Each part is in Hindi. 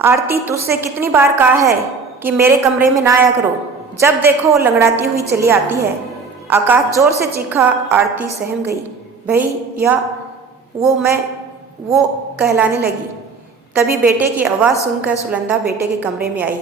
आरती, तुझसे कितनी बार कहा है कि मेरे कमरे में ना आया करो। जब देखो वो लंगड़ाती हुई चली आती है। आकाश जोर से चीखा। आरती सहम गई। भैया, वो कहलाने लगी। तभी बेटे की आवाज़ सुनकर सुनंदा बेटे के कमरे में आई।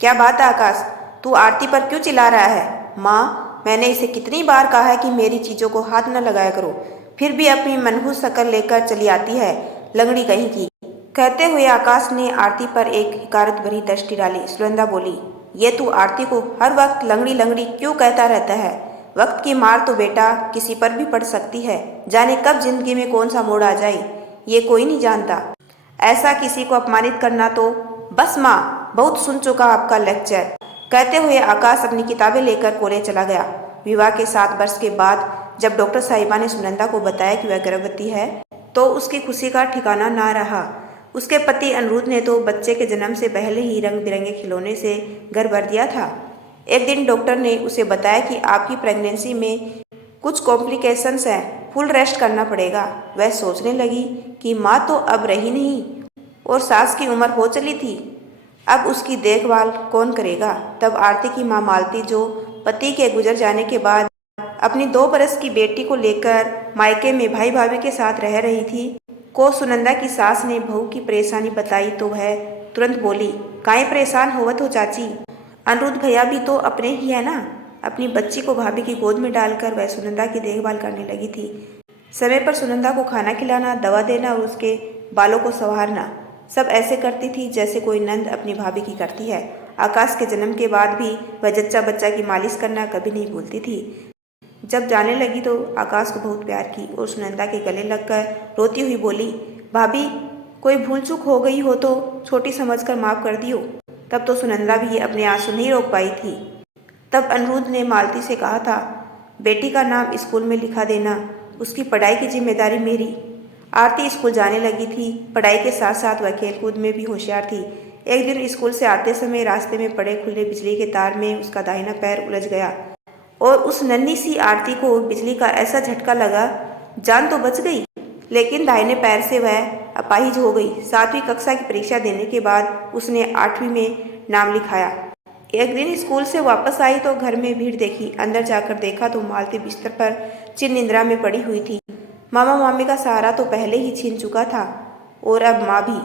क्या बात है आकाश, तू आरती पर क्यों चिल्ला रहा है? माँ, मैंने इसे कितनी बार कहा है कि मेरी चीज़ों को हाथ न लगाया करो, फिर भी अपनी मनहूस शक्ल लेकर चली आती है, लंगड़ी कहीं की। कहते हुए आकाश ने आरती पर एक हिकारत भरी दृष्टि डाली। सुनंदा बोली, ये तू आरती को हर वक्त लंगड़ी लंगड़ी क्यों कहता रहता है? वक्त की मार तो बेटा किसी पर भी पड़ सकती है। जाने कब जिंदगी में कौन सा मोड़ आ जाए, ये कोई नहीं जानता। ऐसा किसी को अपमानित करना तो। बस माँ, बहुत सुन चुका आपका लेक्चर। कहते हुए आकाश अपनी किताबें लेकर कॉलेज चला गया। विवाह के 7 वर्ष के बाद जब डॉक्टर साहिबा ने सुनंदा को बताया कि वह गर्भवती है, तो उसकी खुशी का ठिकाना ना रहा। उसके पति अनिरुद्ध ने तो बच्चे के जन्म से पहले ही रंग बिरंगे खिलौने से घर भर दिया था। एक दिन डॉक्टर ने उसे बताया कि आपकी प्रेगनेंसी में कुछ कॉम्प्लिकेशंस हैं, फुल रेस्ट करना पड़ेगा। वह सोचने लगी कि माँ तो अब रही नहीं और सास की उम्र हो चली थी, अब उसकी देखभाल कौन करेगा। तब आरती की माँ मालती, जो पति के गुजर जाने के बाद अपनी 2 बरस की बेटी को लेकर मायके में भाई भाभी के साथ रह रही थी, को सुनंदा की सास ने बहू की परेशानी बताई तो वह तुरंत बोली, काहे परेशान होवत हो चाची, अनिरुद्ध भैया भी तो अपने ही है ना। अपनी बच्ची को भाभी की गोद में डालकर वह सुनंदा की देखभाल करने लगी थी। समय पर सुनंदा को खाना खिलाना, दवा देना और उसके बालों को संवारना, सब ऐसे करती थी जैसे कोई नंद अपनी भाभी की करती है। आकाश के जन्म के बाद भी वह जच्चा बच्चा की मालिश करना कभी नहीं भूलती थी। जब जाने लगी तो आकाश को बहुत प्यार की और सुनंदा के गले लगकर रोती हुई बोली, भाभी, कोई भूल चूक हो गई हो तो छोटी समझकर माफ़ कर दियो। तब तो सुनंदा भी अपने आंसू नहीं रोक पाई थी। तब अनिरुद्ध ने मालती से कहा था, बेटी का नाम स्कूल में लिखा देना, उसकी पढ़ाई की जिम्मेदारी मेरी। आरती स्कूल जाने लगी थी। पढ़ाई के साथ साथ वह खेलकूद में भी होशियार थी। एक दिन स्कूल से आते समय रास्ते में पड़े खुले बिजली के तार में उसका दाहिना पैर उलझ गया और उस नन्ही सी आरती को बिजली का ऐसा झटका लगा, जान तो बच गई, लेकिन दाहिने पैर से वह अपाहिज हो गई। 7वीं कक्षा की परीक्षा देने के बाद उसने 8वीं में नाम लिखाया। एक दिन स्कूल से वापस आई तो घर में भीड़ देखी। अंदर जाकर देखा तो मालती बिस्तर पर चिर निंद्रा में पड़ी हुई थी। मामा मामी का सहारा तो पहले ही छीन चुका था और अब माँ भी।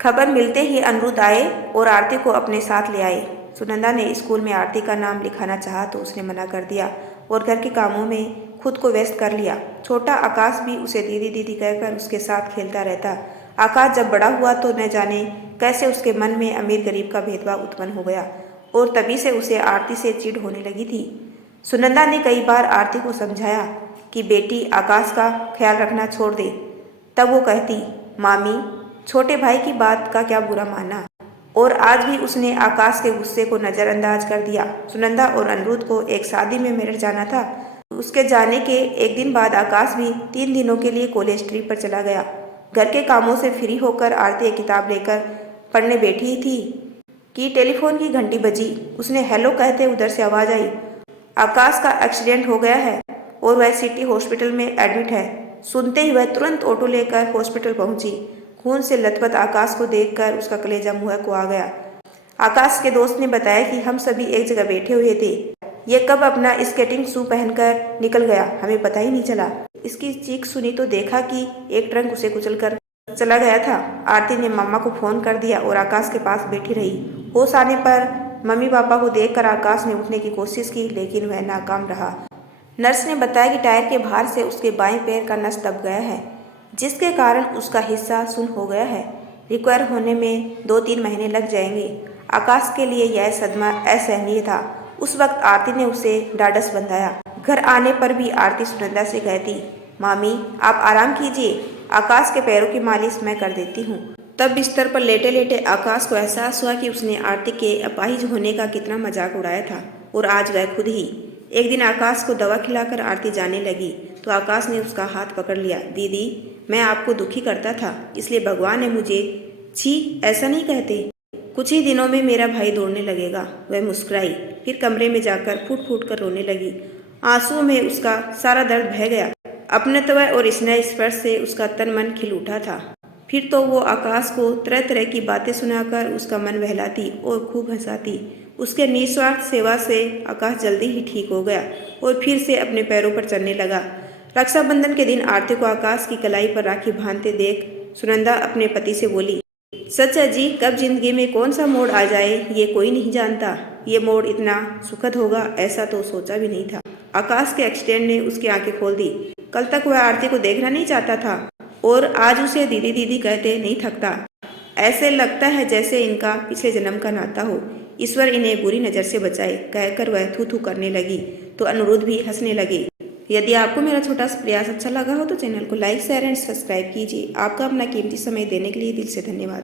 खबर मिलते ही अनिरुद्ध आए और आरती को अपने साथ ले आए। सुनंदा ने स्कूल में आरती का नाम लिखाना चाहा तो उसने मना कर दिया और घर के कामों में खुद को व्यस्त कर लिया। छोटा आकाश भी उसे दीदी दीदी कहकर उसके साथ खेलता रहता। आकाश जब बड़ा हुआ तो न जाने कैसे उसके मन में अमीर गरीब का भेदभाव उत्पन्न हो गया और तभी से उसे आरती से चिढ़ होने लगी थी। सुनंदा ने कई बार आरती को समझाया कि बेटी आकाश का ख्याल रखना छोड़ दे। तब वो कहती, मामी, छोटे भाई की बात का क्या बुरा माना। और आज भी उसने आकाश के गुस्से को नज़रअंदाज कर दिया। सुनंदा और अनिरुद्ध को एक शादी में मेरठ जाना था। उसके जाने के एक दिन बाद आकाश भी 3 दिनों के लिए कॉलेज ट्रिप पर चला गया। घर के कामों से फ्री होकर आरती एक किताब लेकर पढ़ने बैठी थी कि टेलीफोन की घंटी बजी। उसने हेलो कहते उधर से आवाज़ आई, आकाश का एक्सीडेंट हो गया है और वह सिटी हॉस्पिटल में एडमिट है। सुनते ही वह तुरंत ऑटो लेकर हॉस्पिटल पहुंची। खून से लथपथ आकाश को देखकर उसका कलेजा मुंह को आ गया। आकाश के दोस्त ने बताया कि हम सभी एक जगह बैठे हुए थे, ये कब अपना स्केटिंग शू पहनकर निकल गया, हमें पता ही नहीं चला। इसकी चीख सुनी तो देखा कि एक ट्रक उसे कुचलकर चला गया था। आरती ने मामा को फोन कर दिया और आकाश के पास बैठी रही। होश आने पर मम्मी पापा को देखकर आकाश ने उठने की कोशिश की, लेकिन वह नाकाम रहा। नर्स ने बताया कि टायर के भार से उसके बाएं पैर का नस दब गया है, जिसके कारण उसका हिस्सा सुन्न हो गया है। रिकवर होने में 2-3 महीने लग जाएंगे। आकाश के लिए यह सदमा असहनीय था। उस वक्त आरती ने उसे ढाढ़स बंधाया। घर आने पर भी आरती सुनंदा से कहती, मामी, आप आराम कीजिए, आकाश के पैरों की मालिश मैं कर देती हूँ। तब बिस्तर पर लेटे लेटे आकाश को एहसास हुआ कि उसने आरती के अपाहिज होने का कितना मजाक उड़ाया था और आज वह खुद ही। एक दिन आकाश को दवा खिलाकर आरती जाने लगी तो आकाश ने उसका हाथ पकड़ लिया। दीदी, मैं आपको दुखी करता था, इसलिए भगवान ने मुझे। छी, ऐसा नहीं कहते, कुछ ही दिनों में मेरा भाई दौड़ने लगेगा। वह मुस्कुराई, फिर कमरे में जाकर फूट फूट कर रोने लगी। आंसुओं में उसका सारा दर्द बह गया। अपनत्व और स्नेह स्पर्श से उसका तन मन खिल उठा था। फिर तो वो आकाश को तरह तरह की बातें सुनाकर उसका मन बहलाती और खूब हंसाती। उसके निस्वार्थ सेवा से आकाश जल्दी ही ठीक हो गया और फिर से अपने पैरों पर चलने लगा। रक्षाबंधन के दिन आरती को आकाश की कलाई पर राखी बांधते देख सुनंदा अपने पति से बोली, सच है जी, कब जिंदगी में कौन सा मोड़ आ जाए ये कोई नहीं जानता। ये मोड़ इतना सुखद होगा ऐसा तो सोचा भी नहीं था। आकाश के एक्सीडेंट ने उसकी आंखें खोल दी। कल तक वह आरती को देखना नहीं चाहता था और आज उसे दीदी दीदी कहते नहीं थकता। ऐसे लगता है जैसे इनका पिछले जन्म का नाता हो। ईश्वर इन्हें बुरी नज़र से बचाए, कहकर वह थू थू करने लगी तो अनिरुद्ध भी हंसने लगे। यदि आपको मेरा छोटा सा प्रयास अच्छा लगा हो तो चैनल को लाइक शेयर एंड सब्सक्राइब कीजिए। आपका अपना कीमती समय देने के लिए दिल से धन्यवाद।